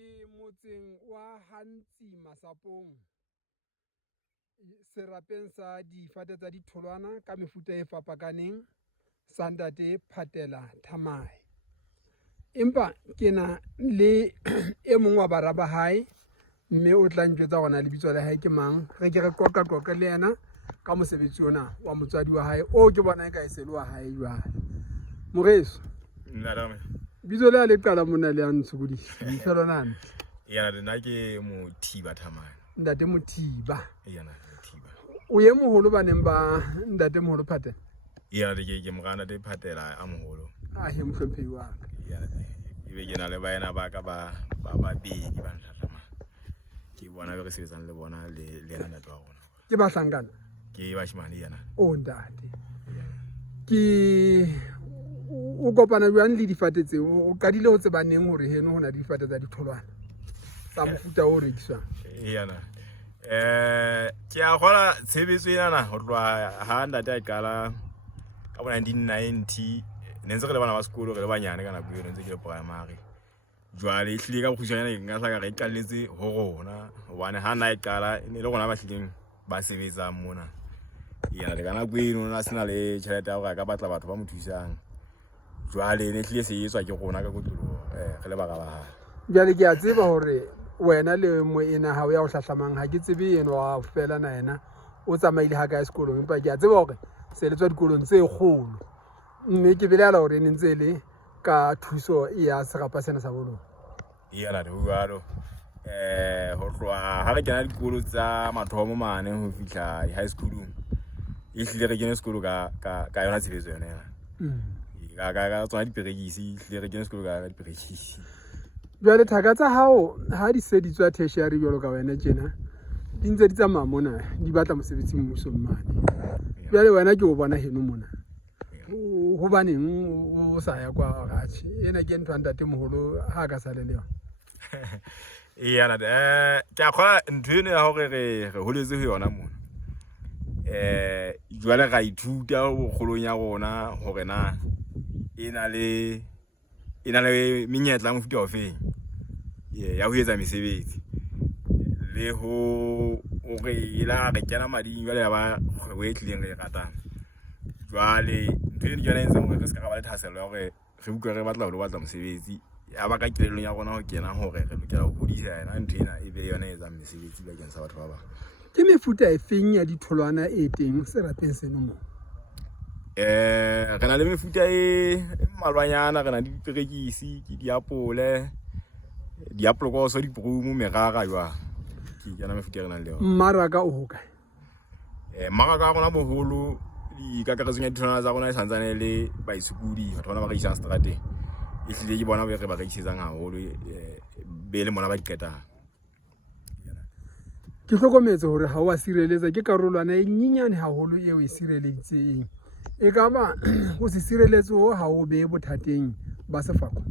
ke motseng wa Hantsi Masapong, serapeng sa difate tsa ditholwana ka mefuta e fapakaneng sa Ntate Phatela Thamai. Empa ke na le e mong wa bara ba hae, mme o tla njwetsa gona lebitso la hae ke mang, re ke re qoqa le yena ka mosebetsi ona wa motswadi wa hae o ke bona eka e se le wa hae jwale. Moreso, bitso le a le qala mona le a ntshokodisa nthelonane. Ya nna ke Mothiba Thamai. Ntate Mothiba. Ya nna Mothiba. O ye moholo baneng ba Ntate Moholo Phatela? Ya ke mogana Ntate Phatela a moholo. A he mohlomphehi wa ka. Ya ibe ke na le baena ba ka ba babedi ba ntlhatlhama. Ke bona be re sebetsang le bona le yena ntate wa rona. Ke ba hlankana? Ke bashimane yana. O ntate. Ke o kopana jwang le difate tseo? O qadile ho tsebaneng hore heno hona le difate tsa ditholwana tsa mofuta o rekiswang? Yana. Ke a gola tshebetso ena ho tloha ha ntate a qala ka 1990 ne ntse re le bana ba sekolo re le banyane ka nako eno ntse ke le primary. Jwale ehlile ka bokgutshwanyana ke nka hla ka re iqalletse ho rona hobane ha nna e qala e ne le rona ba hlileng ba sebetsang mona. Ya le kana kweno na sena le tjhelete ya hore ka batla batho ba mo thusang. Jwale ne hlile se etswa ke rona ka kotlolo re le baka ba ha. Jwale ke a tseba hore wena le mo ena ha o ya o hlahlamang, ha ke tsebe eno wa fela na yena o tsamaile ha ka sekolong, empa ke a tseba hore se le tswa dikolong tse kgolo, mme ke belela hore ne ntse le ka thuso ya serapa sena sa bolong. Ya la jwalo ho tloha ha re kena dikolo tsa mathomo mane ho fihla high schoolong e hlile re kene sekolo ka yona tshebetso yona ka tsona diperekisi hlile re kene sekolo ka diperekisi. Jwale thaka tsa hao ha di se di tswa tertiary jwalo ka wena tjena di ntse di tsamaya mona di batla mosebetsi mmusong mane. Jwale wena ke o bona heno mona ho baneng o sa ya kwa gatshe ena ke ntho Ntate Moholo ha ka sa le le yona? Yana ke a khola ntho eno ya hore re holetse ho yona mona. Jwale ga ithuta ho kgolong ya rona hore na ena le menyetla mofuta ofeng ya ho etsa mesebetsi le ho re ila re kena mading jwale ya ba kgwebo e tlileng re ratang. Jwale ntho eno ke yona e entseng hore re ska ba le thahasello ya hore re utlwe re batla ho batla mosebetsi ya ba ka kelellong ya rona ho kena hore re lokela ho hodisa yena ntho ena e be yona e etsang mesebetsi bakeng sa batho ba bang. Ke mefuta e feng ya ditholwana e teng serapeng seno mo? Re na le mefuta e malwanyana, re na le diperekisi, ke diapole koso, diprumu, merara jwang. Ke yona mefuta e re nang le yona. Mmaraka o hokae? Mmaraka wa rona boholo di kakaretsong ya ditholwana tsa rona e santsane le baisukudi, batho bana ba rekisang strateng. E hlile ke bona be re ba rekisetsang haholo be le mona ba di qetang. Ke hlokometse hore ha o a sireletsa, ke karolwana e nyenyane haholo eo e sireleditseng. E ka ba ho se sireletse ho ha o be bothateng ba sefako?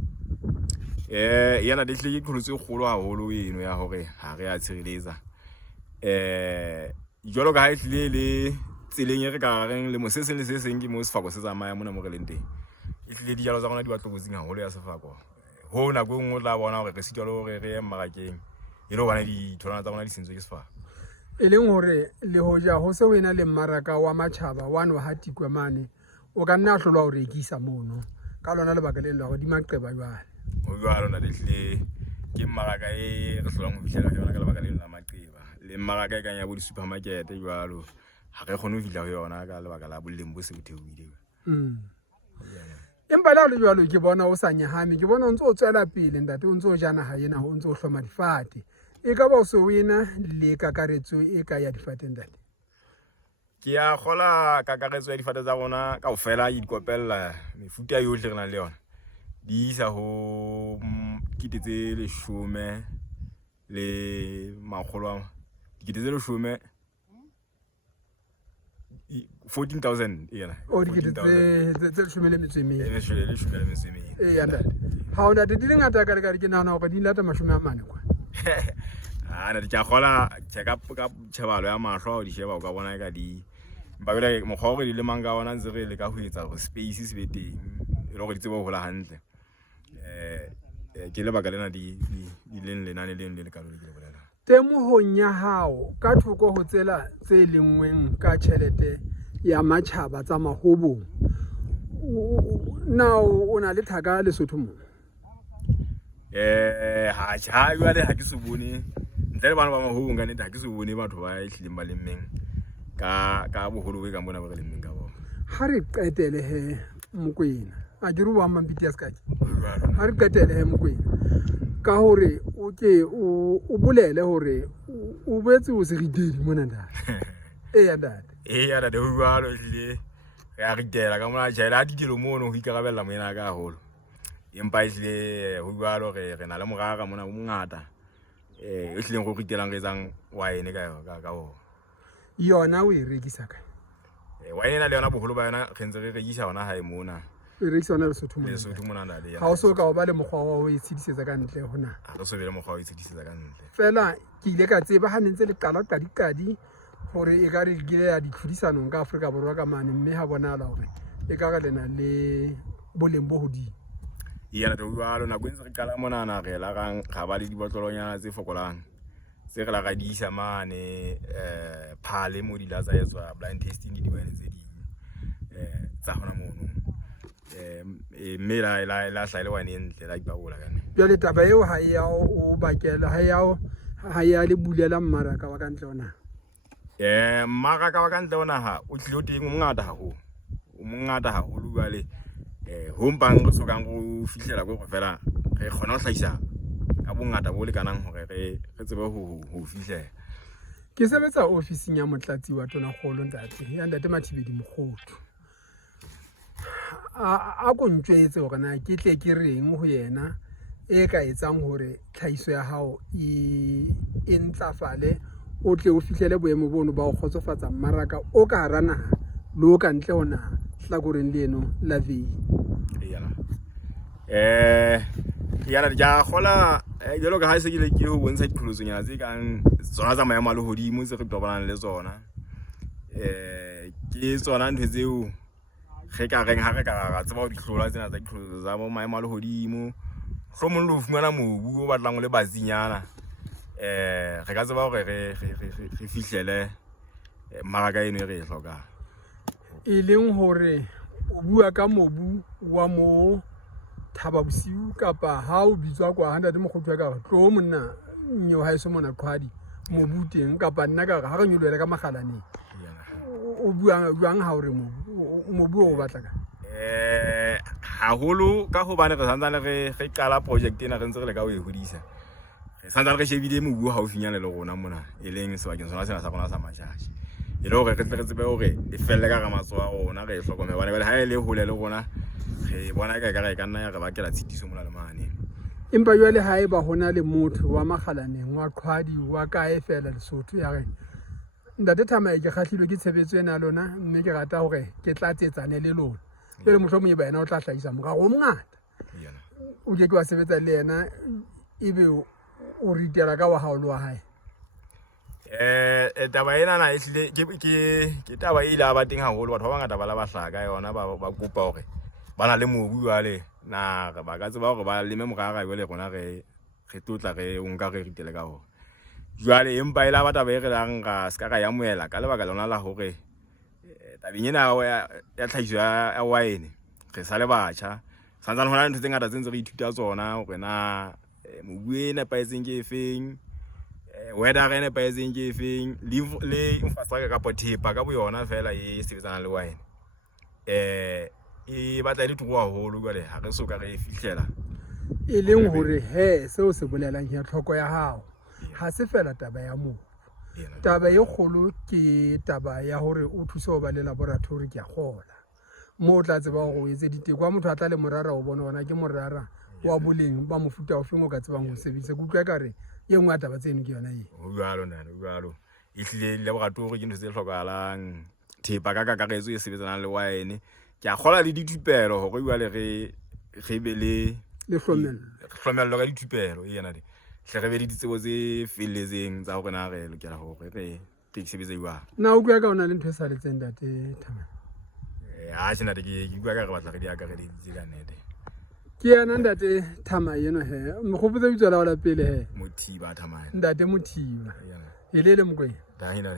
Yana di hlile ke tlholo tse kgolo haholo eno ya hore ha re a tshireletsa. Jwalo ka ha e hlile le tseleng e re ka reng le mo se seng le se seng ke mo sefako se tsamaya mona mo re leng teng. E hlile dijalo tsa rona di batla kotsing haholo ya sefako. Ho nako e nngwe o tla bona hore re se jalo hore re ye mmarakeng e le hobane ditholwana tsa rona di sentswe ke sefako. E leng hore le hoja ho se ho ena le mmaraka wa matjhaba one wa Hatikwe mane, o ka nna hlolwa ho rekisa mono ka lona lebaka le leng la go di maqeba jwale. Ho jwalo na le hlile ke mmaraka e re hlolang ho fihlela yona ka lebaka le la maqeba le mmaraka e kang ya bo di supermarket jwalo ha re kgone ho fihla ho yona ka lebaka la boleng bo se bo theohile. Empa la le jwalo ke bona o sa nyahame, ke bona o ntse o tswela pele ntate, o ntse o jana ha ena o ntse o hloma difate. E ka ba o se o ena le kakaretso e ka ya difate ntate? Ke a khola kakaretso ya difate tsa rona kaofela e dikopella mefuta yohle re nang le yona di isa ho 10,000 le 14,000 yana. O di tse 14,000. Ya ntate. Ha o ntate di le ngata ka re ke nahana hore di lata 40 kwa. Ana di ka khola check up ka tshebalo ya mahlo di sheba o ka bona ka di ba bile mokgwa hore di le manga ona ntse re le ka ho etsa hore space se be teng e le hore di tsebe ho hola hantle. ke le baka lena di leng lenane le le ka le ke bolela temohong ya hao ka thoko ho tsela tse lengweng ka tjhelete ya matjhaba tsa mahobong now o na le thaka Lesotho mo ha jwale ha ke se bone ntle le bana ba mahobong ka nete ha ke se bone batho ba ehlileng ba lemmeng ka boholo be ka mona ba re lemmeng ka bona ha re qetele he Mokwena a ke re wa mampiti ya skaki ha re qetele he Mokwena ka hore o ke o bolele hore o betse o se ritedi mona nda ya ntate ho jwalo ehlile ya ritela ka mona tjela di dilo mono ho ikarabella moena ka haholo empa ehlile ho jwalo re na le morara mona o mongata ehlileng go ritelang re tsang wine ka ho yona o e rekisa ka wine le yona boholo ba yona re ntse re rekisa yona hae mona e rekisa yona Lesotho mona ntate ha o so ka o ba le mokgwa wa ho itshidisetsa ka ntle hona ha re so be le mokgwa wa ho itshidisetsa ka ntle fela ke ile ka tseba ha ntse le qala qadikadi hore e ka re ke ya di tlhodisanong ka Afrika Borwa ka mane mme ha bonala hore e ka ga lena le boleng bo hodimo ya ntate o jwalo nako ntse re qala mona na re la ga ba le dibotlolonyana tse fokolang se re la ga di isa mane phale mo di la tsa etswa blind tasting di wine tse ding tsa hona mono mme la hlaile wine entle la ipabola kana jwale taba eo ha ya o bakela ha ya le bulela mmaraka wa ka ntle ona mmaraka wa ka ntle ona ha o tlilo teng o mongata haholo jwale ho mpang re sokang go fihlela go fela re kgona ho hlahisa ka bongata bo le kanang hore re tsebe ho fihlela ke sebetsa ofising ya motlatsi wa Tonakgolo ntate ya Ntate Mathibedi Mokgotho a go ntjwetse hore na ke tle ke reng ho yena e ka etsang hore tlhaiso ya hao e ntlafale o tle o fihlele boemo bono ba go khotsofatsa mmaraka o ka hara naha le o ka ntle ho naha hlakoreng leno la vei yana ja gola jalo ka ha se ke ho bontsha ditlholosonyana tse kang tsona tsa maemo a lehodimo tse re tobanang le tsona ke tsona ntho tseo ge ka reng ha re ka ra tseba ho dihlola tsena tsa ditlholoso tsa maemo a lehodimo hlomong le ho fumana mobu o batlang o le batsinyana re ka tseba hore re fihlele mmaraka eno e re e hlokang e leng hore o bua ka mobu wa mo Thaba Bosiu kapa ha o bitswa kwa hana le Mokgotho ka tlo monna nyo ha eso mona qhwadi mobu teng kapa nna ka ha re nyolele ka makgalane o buang ha hore mobu o batla ka haholo ka hobane re santsane re qala project ena re ntse re le ka o e hodisa re santsane re shebile mobu haufinyana le rona mona e leng sebakeng sona sena sa rona sa Matjhatji e le hore re tsebe hore e felle ka ga matsoa a rona re hlokomela bana ha e le hole le rona re bona ka re ka nna ya re bakela tshitiso mona le mane empa jwale ha eba hona le motho wa makgalaneng wa qhwadi wa kae fela Lesotho ya re Ntate Thamae ke kgahlilwe ke tshebetso ena lona mme ke rata hore ke tla tsetsane le lona jwale mohlomong ba yena o tla hlahisa morao o mongata o ke wa sebetsa le yena ebe o ritela ka wa hao le wa hae taba ena na ehlile ke taba ile ba teng haholo batho ba bangata ba la ba hlaka yona ba kopa hore bana le mobu jwale na ba ka tseba hore ba leme morara jwale rona re tlotla re o nka re ritele ka hore jwale empa ile ba taba e re lang ga ska ga ya moela ka lebaka lona la hore tabeng ena ya tlhahiso ya wine re sa le batjha santsane hona ntho tse ngata tse ntse re ithuta tsona hore na mobu ena paetseng ke efeng weather ene paetseng ke efeng le infrastructure ka pothepa ka bo yona fela e sebetsana le wine e batla di tloa haholo jwale ha re soka re fihlela e leng hore he seo se bolelang ya tlhoko ya hao ha se fela taba ya mobu taba e kgolo ke taba ya hore o thuse ho ba le laboratory ke a kgola mo o tla tseba go etse diteko wa motho a tla le morara o bona ona ke morara wa boleng ba mofuta o feng o ka tsebang go sebedisa go utlwa ekare ye nngwe ya taba tseno ke yona e o jwalo nana o jwalo ehlile laboratory ke ntho tse hlokahalang thepa ka kakaretso e sebetsanang le wine ke a kgola le dithupelo hore jwale re be le hlomello ka dithupelo e yana hle re be le ditsebo tse felletseng tsa hore na re lokela hore re sebetse jwang na o bua ka ona le ntho e sa letseng Ntate Thamae ha se nate ke bua ka re batla re di akareditse ka nnete ke yena ntate Thama eno he mogopotsa bitso la ola pele he Mothiba Thamane ntate Mothiba e le Mokwena dahina